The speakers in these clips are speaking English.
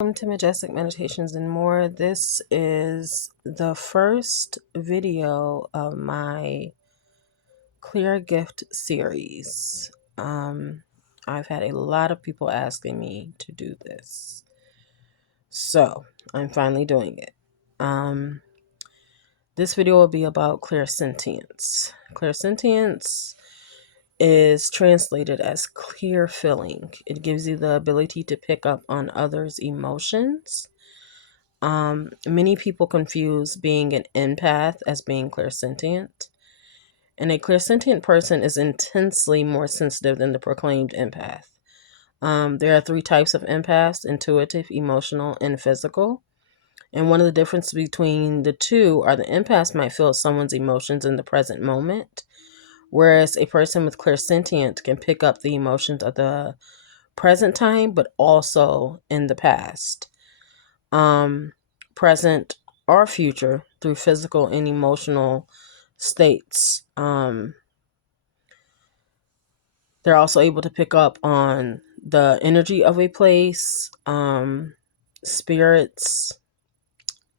Welcome to Majestic Meditations and More. This is the first video of my Clear Gift series. I've had a lot of people asking me to do this, so I'm finally doing it. This video will be about clairsentience. Clairsentience is translated as clear feeling. It gives you the ability to pick up on others' emotions. Many people confuse being an empath as being clairsentient, and a clairsentient person is intensely more sensitive than the proclaimed empath. There are three types of empaths: intuitive, emotional, and physical. And one of the differences between the two are the empaths might feel someone's emotions in the present moment, whereas a person with clairsentient can pick up the emotions of the present time, but also in the past, present, or future through physical and emotional states. They're also able to pick up on the energy of a place, spirits.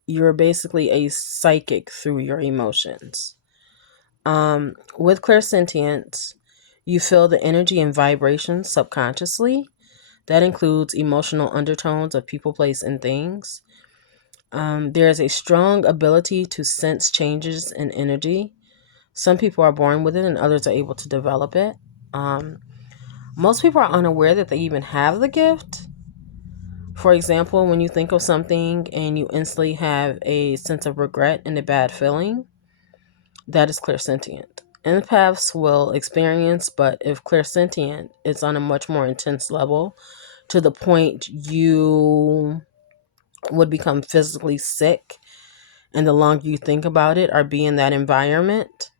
You're basically a psychic through your emotions. With clairsentience, you feel the energy and vibrations subconsciously. That includes emotional undertones of people, place, and things. There is a strong ability to sense changes in energy. Some people are born with it and others are able to develop it. Most people are unaware that they even have the gift. For example, when you think of something and you instantly have a sense of regret and a bad feeling, that is clairsentient. Empaths will experience, but if clairsentient, it's on a much more intense level to the point you would become physically sick. And the longer you think about it or be in that environment,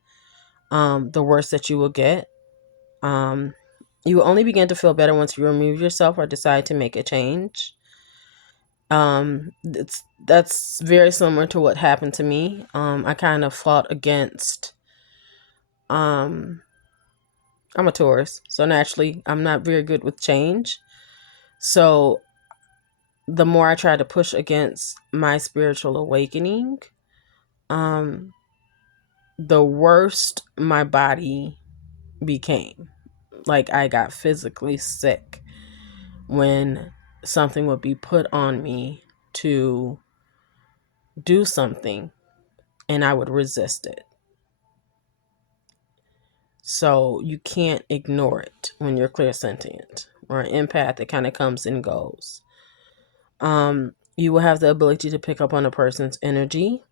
the worse that you will get. You will only begin to feel better once you remove yourself or decide to make a change. That's very similar to what happened to me. I kind of fought against. I'm a Taurus, so naturally, I'm not very good with change. So the more I tried to push against my spiritual awakening, the worse my body became. Like, I got physically sick when something would be put on me to do something and I would resist it. So you can't ignore it when you're clairsentient or an empath. It kind of comes and goes. You will have the ability to pick up on a person's energy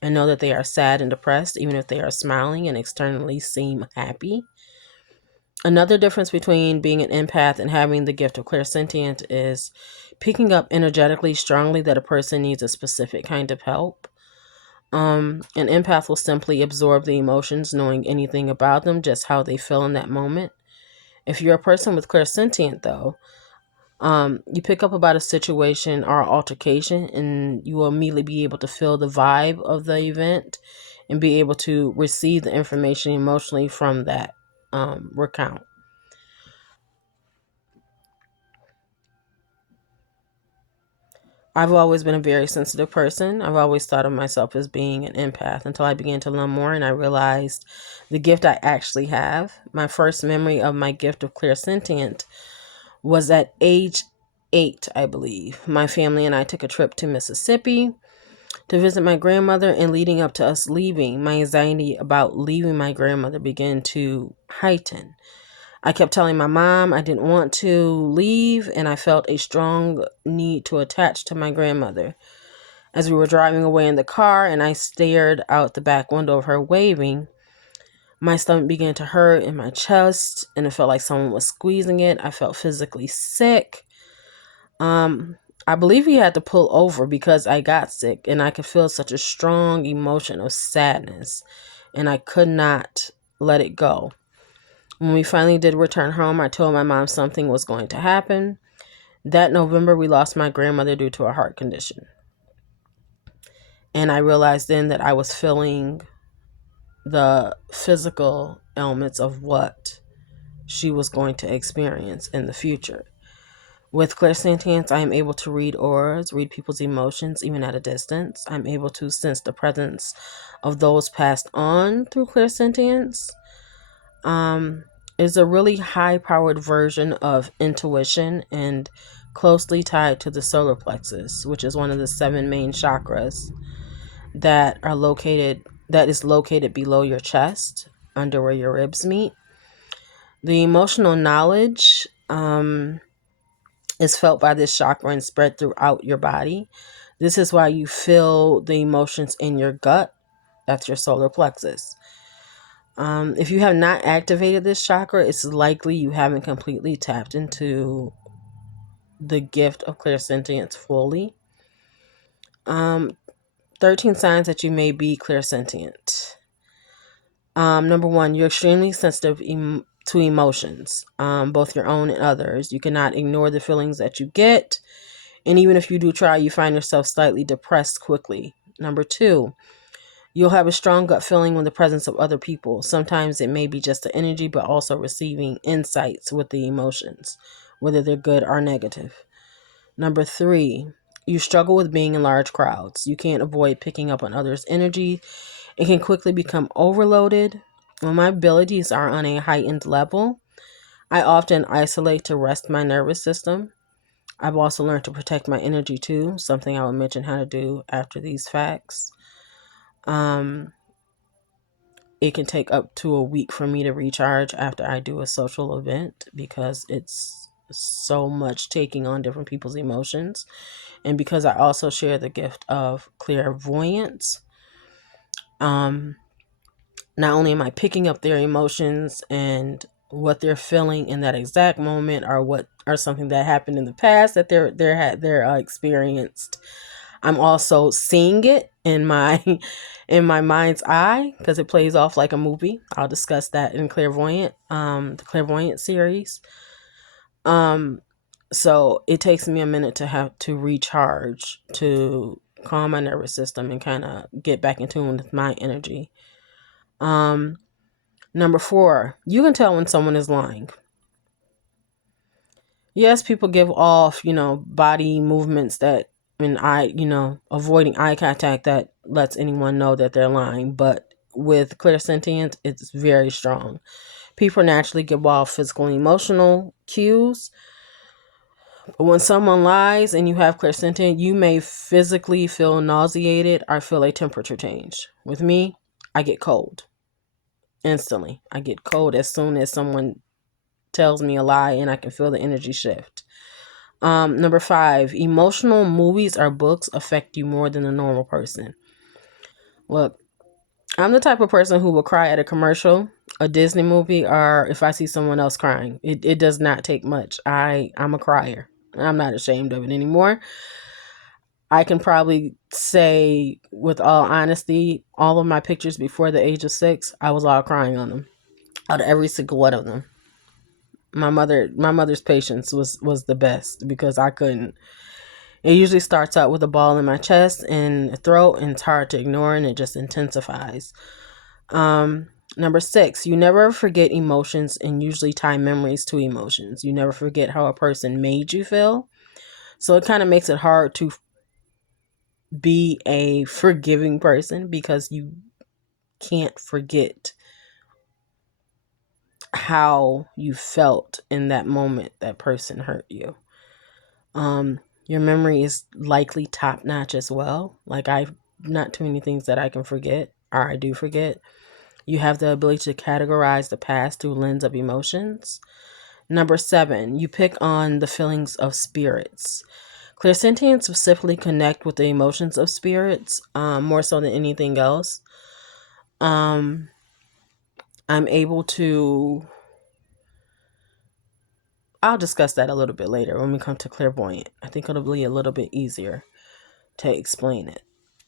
and know that they are sad and depressed, even if they are smiling and externally seem happy. Another difference between being an empath and having the gift of clairsentient is picking up energetically strongly that a person needs a specific kind of help. An empath will simply absorb the emotions, knowing anything about them, just how they feel in that moment. If you're a person with clairsentient, though, you pick up about a situation or altercation, and you will immediately be able to feel the vibe of the event and be able to receive the information emotionally from that recount. I've always been a very sensitive person. I've always thought of myself as being an empath until I began to learn more and I realized the gift I actually have. My first memory of my gift of clairsentient was at age 8, I believe. My family and I took a trip to Mississippi to visit my grandmother, and leading up to us leaving, my anxiety about leaving my grandmother began to heighten. I kept telling my mom I didn't want to leave, and I felt a strong need to attach to my grandmother. As we were driving away in the car and I stared out the back window of her waving, my stomach began to hurt in my chest, and it felt like someone was squeezing it. I felt physically sick. I believe he had to pull over because I got sick, and I could feel such a strong emotion of sadness, and I could not let it go. When we finally did return home, I told my mom something was going to happen. That November, we lost my grandmother due to a heart condition. And I realized then that I was feeling the physical ailments of what she was going to experience in the future. With clairsentience, I am able to read auras, read people's emotions, even at a distance. I'm able to sense the presence of those passed on through clairsentience. Is a really high-powered version of intuition and closely tied to the solar plexus, which is one of the 7 main chakras that is located below your chest, under where your ribs meet. The emotional knowledge is felt by this chakra and spread throughout your body. This is why you feel the emotions in your gut. That's your solar plexus. If you have not activated this chakra, it's likely you haven't completely tapped into the gift of clairsentience fully. 13 signs that you may be clairsentient. Number 1, you're extremely sensitive to emotions, both your own and others. You cannot ignore the feelings that you get. And even if you do try, you find yourself slightly depressed quickly. Number 2, you'll have a strong gut feeling in the presence of other people. Sometimes it may be just the energy, but also receiving insights with the emotions, whether they're good or negative. Number 3, you struggle with being in large crowds. You can't avoid picking up on others' energy. It can quickly become overloaded. When my abilities are on a heightened level, I often isolate to rest my nervous system. I've also learned to protect my energy too, something I will mention how to do after these facts. It can take up to a week for me to recharge after I do a social event because it's so much taking on different people's emotions. And because I also share the gift of clairvoyance, not only am I picking up their emotions and what they're feeling in that exact moment, or something that happened in the past that they're experienced, I'm also seeing it in my in my mind's eye because it plays off like a movie. I'll discuss that in the clairvoyant series. So it takes me a minute to have to recharge, to calm my nervous system and kind of get back in tune with my energy. Number 4, you can tell when someone is lying. Yes, people give off, body movements that, and avoiding eye contact that lets anyone know that they're lying. But with clairsentience, it's very strong. People naturally give off physical and emotional cues. But when someone lies and you have clairsentient, you may physically feel nauseated or feel a temperature change. With me, I get cold instantly. I get cold as soon as someone tells me a lie, and I can feel the energy shift. Number 5, emotional movies or books affect you more than a normal person. Look, I'm the type of person who will cry at a commercial, a Disney movie, or if I see someone else crying. It does not take much. I'm a crier. I'm not ashamed of it anymore. I can probably say with all honesty, all of my pictures before the age of 6, I was all crying on them. Out of every single one of them. My mother's patience was the best because I couldn't. It usually starts out with a ball in my chest and throat, and it's hard to ignore, and it just intensifies. Number 6, you never forget emotions and usually tie memories to emotions. You never forget how a person made you feel. So it kind of makes it hard to be a forgiving person because you can't forget how you felt in that moment that person hurt you. Your memory is likely top notch as well. Like, I've not too many things that I can forget, or I do forget. You have the ability to categorize the past through lens of emotions. Number 7, you pick on the feelings of spirits. Clairsentients specifically connect with the emotions of spirits, more so than anything else. I'm able to. I'll discuss that a little bit later when we come to clairvoyant. I think it'll be a little bit easier to explain it.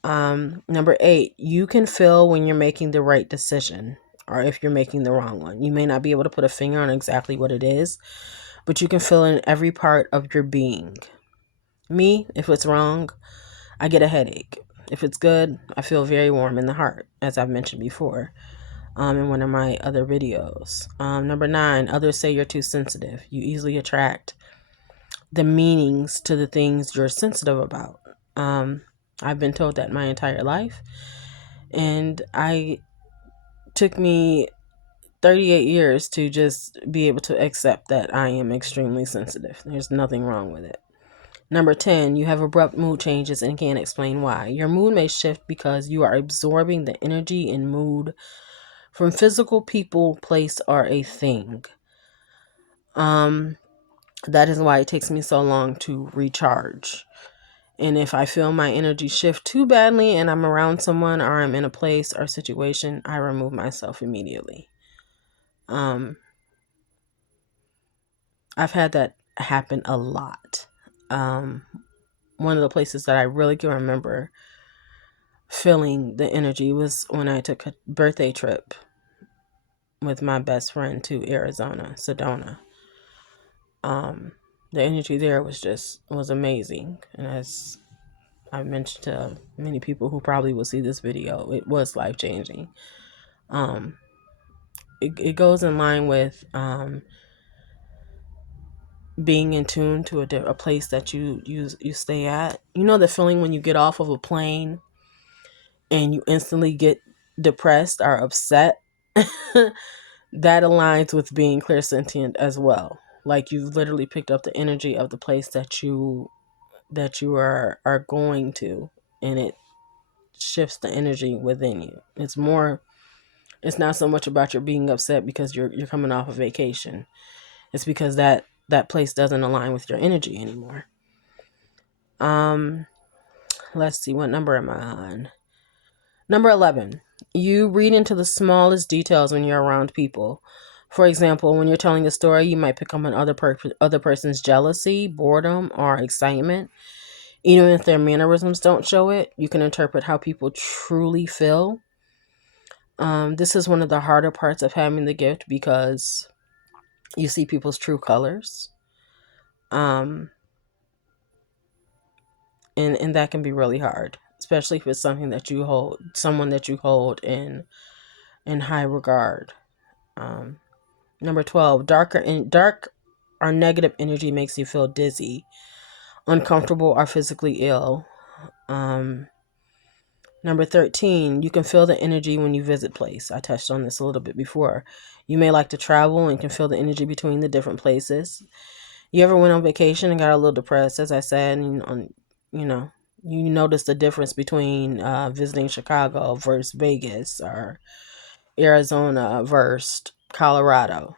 Number 8, you can feel when you're making the right decision or if you're making the wrong one. You may not be able to put a finger on exactly what it is, but you can feel in every part of your being. Me, if it's wrong, I get a headache. If it's good, I feel very warm in the heart, as I've mentioned before in one of my other videos. Number 9, others say you're too sensitive. You easily attract the meanings to the things you're sensitive about. I've been told that my entire life, and I took me 38 years to just be able to accept that I am extremely sensitive. There's nothing wrong with it. Number 10, you have abrupt mood changes and can't explain why. Your mood may shift because you are absorbing the energy and mood from physical people, place, or a thing. That is why it takes me so long to recharge. And if I feel my energy shift too badly and I'm around someone or I'm in a place or situation, I remove myself immediately. I've had that happen a lot. One of the places that I really can remember feeling the energy was when I took a birthday trip with my best friend to Arizona, Sedona. The energy there was amazing. And as I mentioned to many people who probably will see this video, it was life changing. It goes in line with being in tune to a place that you stay at. You know the feeling when you get off of a plane and you instantly get depressed or upset? That aligns with being clairsentient as well. Like you've literally picked up the energy of the place that you are going to, and it shifts the energy within you. It's not so much about your being upset because you're coming off a vacation. It's because that place doesn't align with your energy anymore. Let's see, what number am I on? Number 11. You read into the smallest details when you're around people. For example, when you're telling a story, you might pick up on other person's jealousy, boredom, or excitement. Even if their mannerisms don't show it, you can interpret how people truly feel. This is one of the harder parts of having the gift because you see people's true colors. And that can be really hard, especially if it's something that someone that you hold in high regard. Number 12, dark or negative energy makes you feel dizzy, uncomfortable, or physically ill. Number 13, you can feel the energy when you visit place. I touched on this a little bit before. You may like to travel and can feel the energy between the different places. You ever went on vacation and got a little depressed, as I said, and you notice the difference between visiting Chicago versus Vegas or Arizona versus Colorado.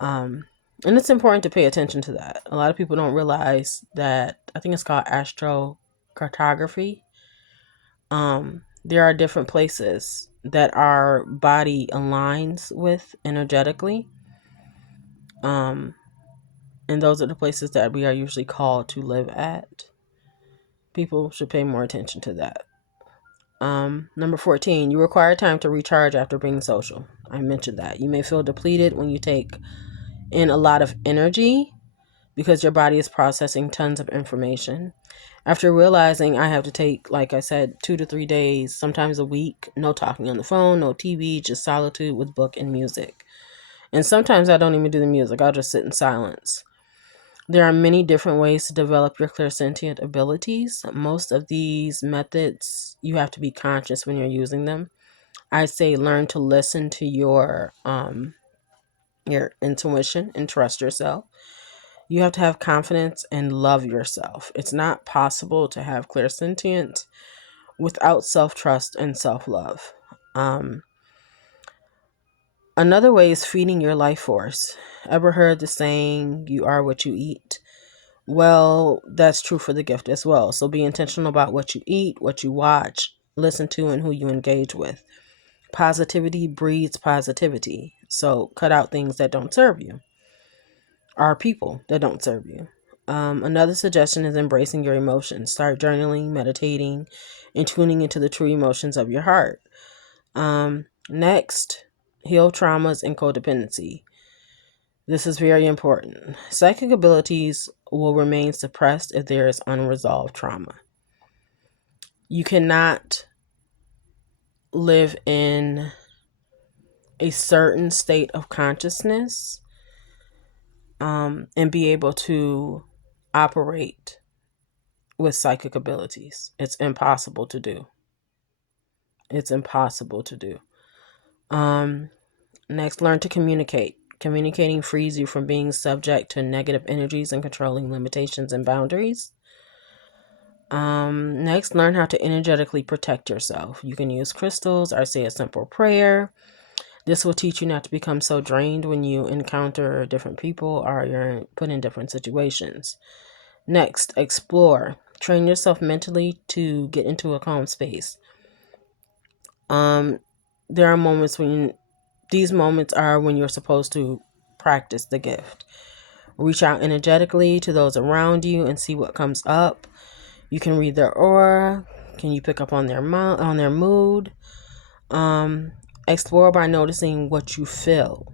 And it's important to pay attention to that. A lot of people don't realize that, I think it's called astrocartography. There are different places that our body aligns with energetically. And those are the places that we are usually called to live at. People should pay more attention to that. Number 14, you require time to recharge after being social. I mentioned that. You may feel depleted when you take in a lot of energy because your body is processing tons of information. After realizing I have to take, like I said, 2 to 3 days, sometimes a week, no talking on the phone, no TV, just solitude with book and music. And sometimes I don't even do the music. I'll just sit in silence. There are many different ways to develop your clairsentient abilities. Most of these methods, you have to be conscious when you're using them. I say learn to listen to your intuition and trust yourself. You have to have confidence and love yourself. It's not possible to have clairsentience without self-trust and self-love. Another way is feeding your life force. Ever heard the saying, you are what you eat? Well, that's true for the gift as well. So be intentional about what you eat, what you watch, listen to, and who you engage with. Positivity breeds positivity. So cut out things that don't serve you, or people that don't serve you. Another suggestion is embracing your emotions. Start journaling, meditating, and tuning into the true emotions of your heart. Next, heal traumas and codependency. This is very important. Psychic abilities will remain suppressed if there is unresolved trauma. You cannot live in a certain state of consciousness and be able to operate with psychic abilities. It's impossible to do. It's impossible to do. Next, learn to communicate. Communicating frees you from being subject to negative energies and controlling limitations and boundaries. Next, learn how to energetically protect yourself. You can use crystals or say a simple prayer. This will teach you not to become so drained when you encounter different people or you're put in different situations. Next, explore. Train yourself mentally to get into a calm space. There are moments when these moments are when you're supposed to practice the gift. Reach out energetically to those around you and see what comes up. You can read their aura. Can you pick up on their mood? Explore by noticing what you feel.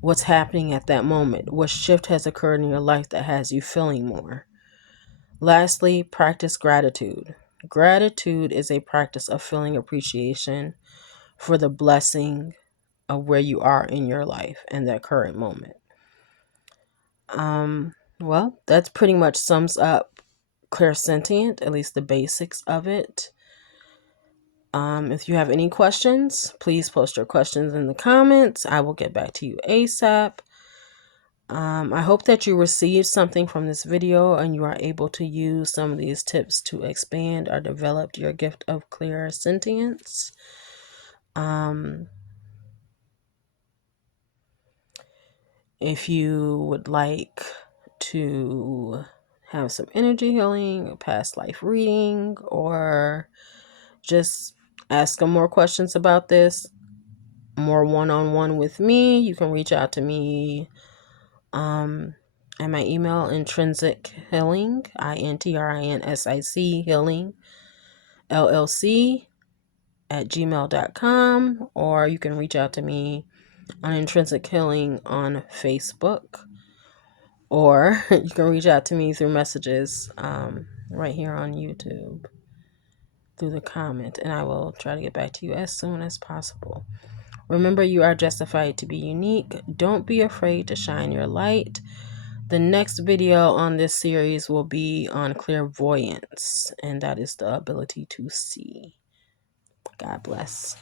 What's happening at that moment? What shift has occurred in your life that has you feeling more? Lastly, practice gratitude. Gratitude is a practice of feeling appreciation for the blessing of where you are in your life and that current moment. Well, that's pretty much sums up Clairsentient, at least the basics of it. If you have any questions, please post your questions in the comments. I will get back to you ASAP. I hope that you received something from this video and you are able to use some of these tips to expand or develop your gift of clairsentience. If you would like to have some energy healing, a past life reading, or just ask them more questions about this, more one-on-one with me, you can reach out to me at my email, intrinsic healing, INTRINSIC healing LLC at gmail.com, or you can reach out to me on Intrinsic Healing on Facebook, or you can reach out to me through messages right here on YouTube through the comment, and I will try to get back to you as soon as possible. Remember, you are justified to be unique. Don't be afraid to shine your light. The next video on this series will be on clairvoyance, and that is the ability to see. God bless.